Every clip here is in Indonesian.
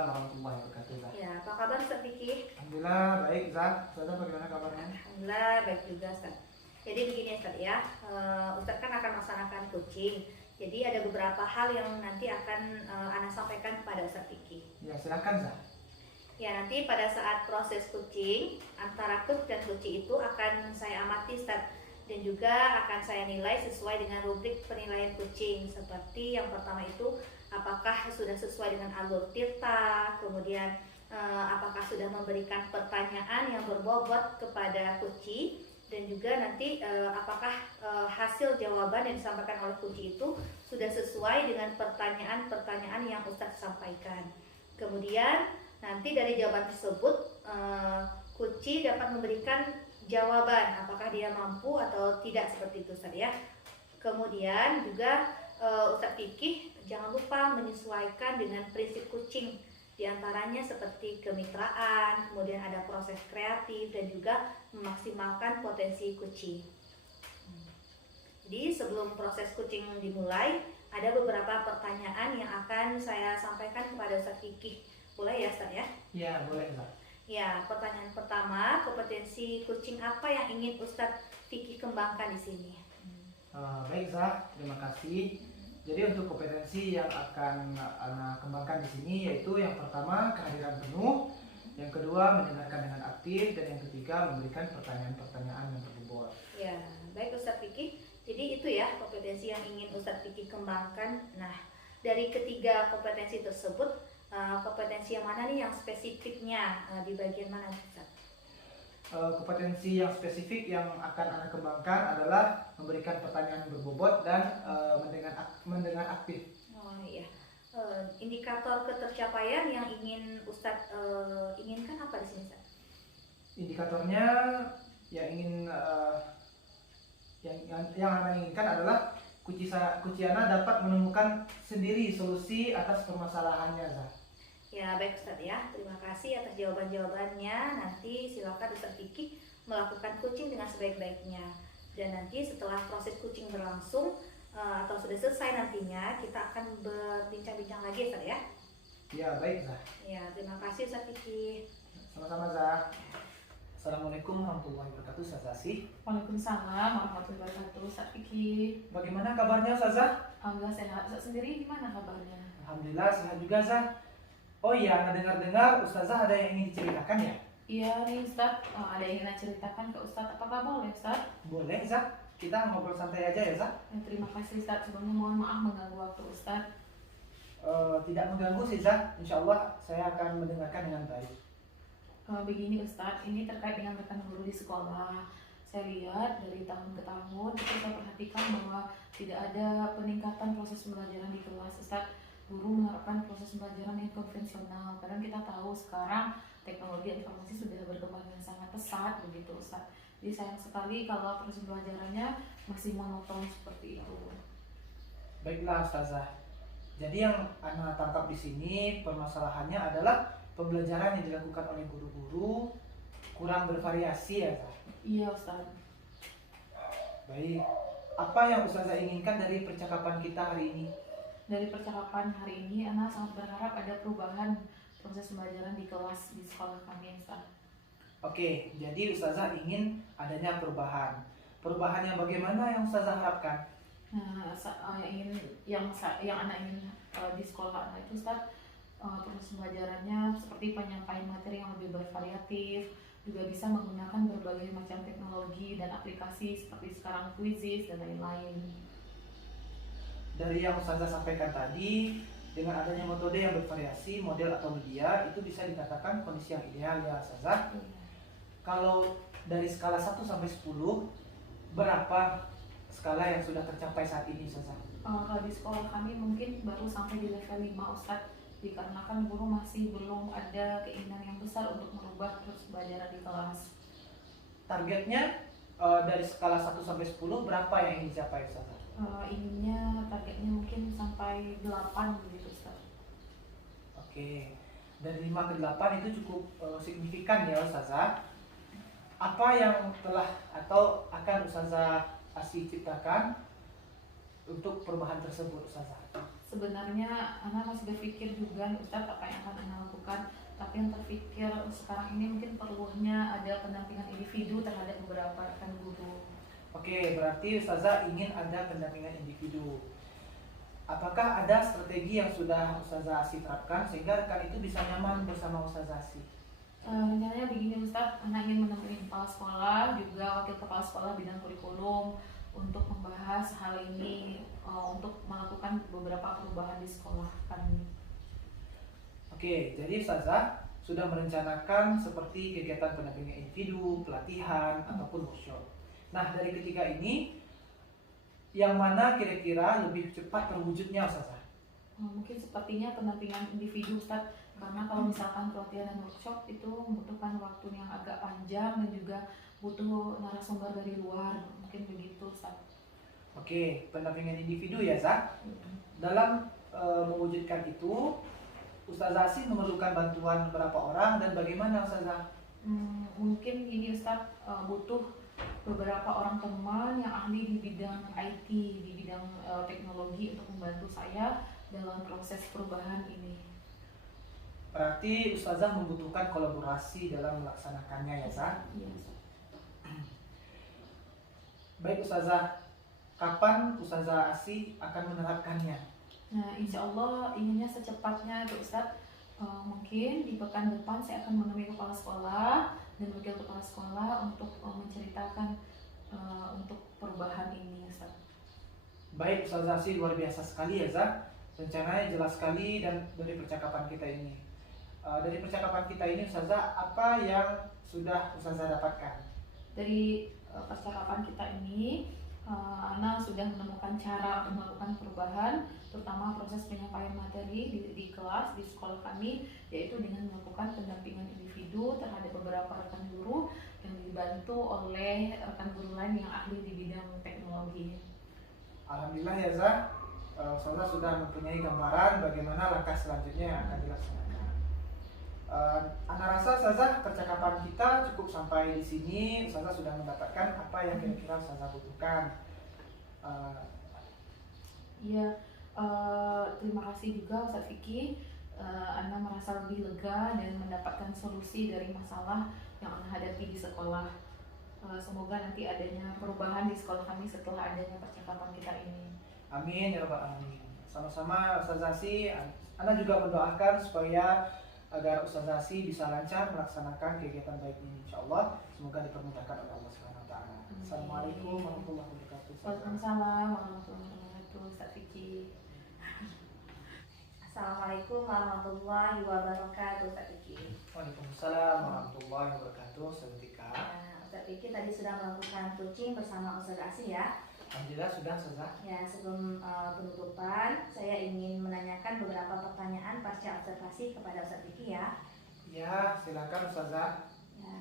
Waalaikumsalam warahmatullahi wabarakatuh, Zah. Ya, apa kabar Ustaz Vicky? Alhamdulillah baik, Zah. Ustazah bagaimana kabarnya? Alhamdulillah baik juga Ustaz. Jadi begini Ustaz ya, Ustaz kan akan melaksanakan coaching. Jadi ada beberapa hal yang nanti akan Ana sampaikan kepada Ustaz Vicky. Ya, silakan, Zah. Ya, nanti pada saat proses coaching antara coach dan coachee itu akan saya amati Ustaz, dan juga akan saya nilai sesuai dengan rubrik penilaian coaching. Seperti yang pertama itu, apakah sudah sesuai dengan alur tirta, kemudian apakah sudah memberikan pertanyaan yang berbobot kepada coachee, dan juga nanti apakah hasil jawaban yang disampaikan oleh coachee itu sudah sesuai dengan pertanyaan-pertanyaan yang Ustadz sampaikan. Kemudian nanti dari jawaban tersebut coachee dapat memberikan jawaban apakah dia mampu atau tidak, seperti itu Ustadz ya. Kemudian juga Ustadz Fikih jangan lupa menyesuaikan dengan prinsip coaching, diantaranya seperti kemitraan, kemudian ada proses kreatif, dan juga memaksimalkan potensi coaching. Jadi sebelum proses coaching dimulai, ada beberapa pertanyaan yang akan saya sampaikan kepada Ustadz Fikih. Boleh ya Ustadz ya? Ya, boleh, Zah. Ya, pertanyaan pertama, kompetensi coaching apa yang ingin Ustadz Fikih kembangkan di sini? Baik, Zah. Terima kasih. Jadi untuk kompetensi yang akan Ana kembangkan di sini yaitu yang pertama kehadiran penuh, yang kedua mendengarkan dengan aktif, dan yang ketiga memberikan pertanyaan-pertanyaan yang berbobot. Ya, baik Ustadz Fikih. Jadi itu ya kompetensi yang ingin Ustadz Fikih kembangkan. Nah, dari ketiga kompetensi tersebut, kompetensi yang mana nih yang spesifiknya di bagian mana Ustadz? Kompetensi yang spesifik yang akan Anda kembangkan adalah memberikan pertanyaan berbobot dan mendengar aktif. Oh iya, indikator ketercapaian yang ingin Ustadz inginkan apa di sini Ustadz? Indikatornya yang ingin yang Anda inginkan adalah kunci Anda dapat menemukan sendiri solusi atas permasalahannya, Zah. Ya baik Ustadz ya, terima kasih atas jawaban-jawabannya. Nanti silakan Ustadz Fikih melakukan coaching dengan sebaik-baiknya. Dan nanti setelah proses coaching berlangsung atau sudah selesai nantinya, kita akan berbincang-bincang lagi Ustadz ya. Ya baik, Zah. Ya terima kasih Ustadz Fikih. Sama-sama, Zah. Assalamualaikum warahmatullahi wabarakatuh, Ustazah Asih. Waalaikumsalam warahmatullahi wabarakatuh, Ustadz Fikih. Bagaimana kabarnya, Ustazah? Alhamdulillah sehat. Ustadz sendiri gimana kabarnya? Alhamdulillah sehat juga, Zah. Oh iya, Anda dengar-dengar Ustazah ada yang ingin diceritakan ya? Iya nih Ustadz, ada yang ingin ceritakan ke Ustadz. Apakah boleh Ustadz? Boleh, Zah. Kita ngobrol santai aja ya, Zah. Terima kasih Ustadz. Sebelumnya mohon maaf mengganggu waktu Ustadz. Tidak mengganggu sih, Zah. Insya Allah saya akan mendengarkan dengan baik. Begini Ustadz, ini terkait dengan rekan guru di sekolah. Saya lihat dari tahun ke tahun, itu saya perhatikan bahwa tidak ada peningkatan proses pembelajaran di kelas Ustadz. Guru menerapkan proses pembelajaran yang konvensional. Karena kita tahu sekarang teknologi informasi sudah berkembang dengan sangat pesat begitu Ustadz. Jadi sayang sekali kalau proses pembelajarannya masih monoton seperti itu. Baiklah, Ustazah. Jadi yang Anda tangkap di sini permasalahannya adalah pembelajaran yang dilakukan oleh guru-guru kurang bervariasi ya, Zah? Iya Ustadz. Baik. Apa yang Ustazah inginkan dari percakapan kita hari ini? Dari percakapan hari ini, Ana sangat berharap ada perubahan proses pembelajaran di kelas di sekolah kami Ustaz. Oke, jadi Ustazah ingin adanya perubahan. Perubahan yang bagaimana yang Ustazah harapkan? Nah, yang Ana ingin di sekolah Ana itu Ustaz, proses pembelajarannya seperti penyampaian materi yang lebih bervariatif, juga bisa menggunakan berbagai macam teknologi dan aplikasi seperti sekarang Quizzes dan lain-lain. Dari yang Ustazah sampaikan tadi, dengan adanya metode yang bervariasi, model atau media, itu bisa dikatakan kondisi yang ideal ya, Ustazah. Kalau dari skala 1 sampai 10, berapa skala yang sudah tercapai saat ini, Ustazah? Kalau di sekolah kami mungkin baru sampai di level 5 Ustadz, dikarenakan guru masih belum ada keinginan yang besar untuk merubah proses pembelajaran di kelas. Targetnya dari skala 1 sampai 10, berapa yang ingin dicapai, Ustazah? Inginnya targetnya mungkin sampai 8 begitu Ustaz. Oke, dari 5 ke 8 itu cukup signifikan ya Ustazah. Apa yang telah atau akan Ustazah Asih ciptakan untuk perubahan tersebut Ustazah? Sebenarnya Ana masih berpikir juga nih Ustadz apa yang akan Ana lakukan, tapi yang terpikir sekarang ini mungkin perlunya ada pendampingan individu terhadap beberapa rekan guru. Oke, berarti Ustazah ingin ada pendampingan individu. Apakah ada strategi yang sudah Ustazah Asih terapkan sehingga rekan itu bisa nyaman bersama Ustazah Asih? Rencananya begini Ustadz, Ana ingin menemui kepala sekolah juga wakil kepala sekolah bidang kurikulum untuk membahas hal ini, untuk melakukan beberapa perubahan di sekolah kami. Oke, jadi Ustazah sudah merencanakan seperti kegiatan pendampingan individu, pelatihan, ataupun workshop. Nah, dari ketiga ini, yang mana kira-kira lebih cepat terwujudnya Ustazah? Mungkin sepertinya pendampingan individu Ustadz, karena kalau misalkan pelatihan dan workshop itu membutuhkan waktu yang agak panjang dan juga butuh narasumber dari luar, mungkin begitu Ustadz. Oke, pendampingan individu ya Zah. Dalam mewujudkan itu, Ustazah Asih memerlukan bantuan berapa orang dan bagaimana Ustazah? Mungkin ini Ustadz, butuh beberapa orang teman yang ahli di bidang IT, di bidang teknologi untuk membantu saya dalam proses perubahan ini. Berarti Ustazah membutuhkan kolaborasi dalam melaksanakannya ya Zah? Iya Ustadz. Baik Ustazah, kapan Ustazah Asih akan menerapkannya? Nah, insya Allah inginnya secepatnya itu Ustadz. Mungkin di pekan depan saya akan menemui kepala sekolah dan wakil kepala sekolah untuk menceritakan untuk perubahan ini Ustadz. Baik Ustazah Asih, luar biasa sekali ya Zah. Rencananya jelas sekali dan dari percakapan kita ini. Dari percakapan kita ini Ustazah, apa yang sudah Ustazah dapatkan? Dari percakapan kita ini, Ana sudah menemukan cara untuk melakukan perubahan, terutama proses penyampaian materi di kelas, di sekolah kami, yaitu dengan melakukan pendampingan individu terhadap beberapa rekan guru yang dibantu oleh rekan guru lain yang ahli di bidang teknologi. Alhamdulillah ya Zah, Ustazah sudah mempunyai gambaran bagaimana langkah selanjutnya yang akan dilaksanakan. Ana rasa Ustazah percakapan kita cukup sampai di sini. Ustazah sudah mendapatkan apa yang kira-kira Ustazah butuhkan. Iya, terima kasih juga Ustadz Vicky. Ana merasa lebih lega dan mendapatkan solusi dari masalah yang Ana hadapi di sekolah. Semoga nanti adanya perubahan di sekolah kami setelah adanya percakapan kita ini. Amin ya rabbal alamin. Sama-sama Ustazah Asih, Ana juga mendoakan supaya agar Ustazah Asih bisa lancar melaksanakan kegiatan baik ini insyaallah. Semoga dipermudahkan oleh Allah Subhanahu wa taala. Assalamualaikum warahmatullahi wabarakatuh. Waalaikumsalam warahmatullahi wabarakatuh, Ustadz Vicky. Assalamualaikum warahmatullahi wabarakatuh, Ustadz Vicky. Waalaikumsalam warahmatullahi wabarakatuh. Selanjutnya. Nah, Ustadz Vicky tadi sudah melakukan coaching bersama Ustadz Asih ya. Alhamdulillah sudah Ustazah. Ya, sebelum penutupan, saya ingin menanyakan beberapa pertanyaan pasca observasi kepada Ustadz Vicky ya. Ya, silakan Ustazah. Ya,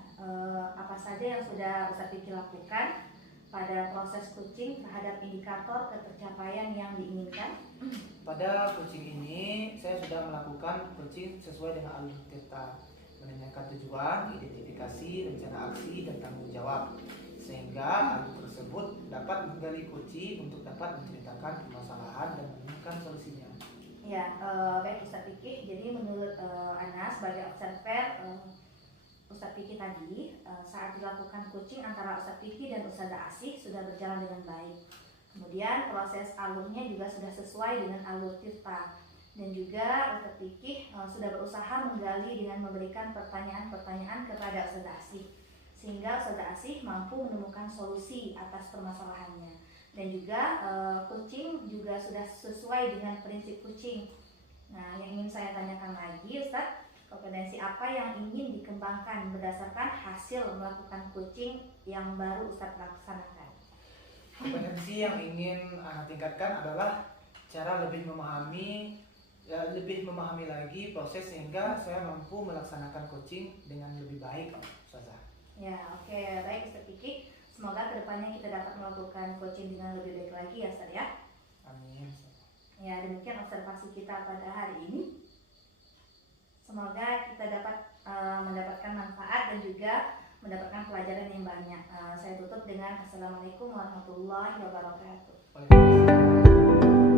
apa saja yang sudah Ustadz Vicky lakukan pada proses coaching terhadap indikator ketercapaian yang diinginkan? Pada coaching ini saya sudah melakukan coaching sesuai dengan alur kita, menanyakan tujuan, identifikasi, rencana aksi, dan tanggung jawab, sehingga alur tersebut dapat menggali kunci untuk dapat menceritakan permasalahan dan menemukan solusinya. Ya, baik Ustadz Vicky. Jadi menurut Ana sebagai observer Ustadz Vicky tadi, saat dilakukan coaching antara Ustadz Vicky dan Ustazah Asih sudah berjalan dengan baik. Kemudian proses alurnya juga sudah sesuai dengan alur Tirta. Dan juga Ustadz Vicky sudah berusaha menggali dengan memberikan pertanyaan-pertanyaan kepada Ustazah Asih, sehingga Ustazah Asih mampu menemukan solusi atas permasalahannya. Dan juga coaching juga sudah sesuai dengan prinsip coaching. Nah, yang ingin saya tanyakan lagi Ustadz, kompetensi apa yang ingin dikembangkan berdasarkan hasil melakukan coaching yang baru Ustadz laksanakan? Kompetensi yang ingin Ana tingkatkan adalah cara lebih memahami lagi proses sehingga saya mampu melaksanakan coaching dengan lebih baik, Ustazah. Ya, oke, baik Ustadz Vicky. Semoga kedepannya kita dapat melakukan coaching dengan lebih baik lagi ya Ustadz ya. Amin. Ya, demikian observasi kita pada hari ini. Semoga kita dapat mendapatkan manfaat dan juga mendapatkan pelajaran yang banyak. Saya tutup dengan Assalamualaikum warahmatullahi wabarakatuh. Waalaikumsalam.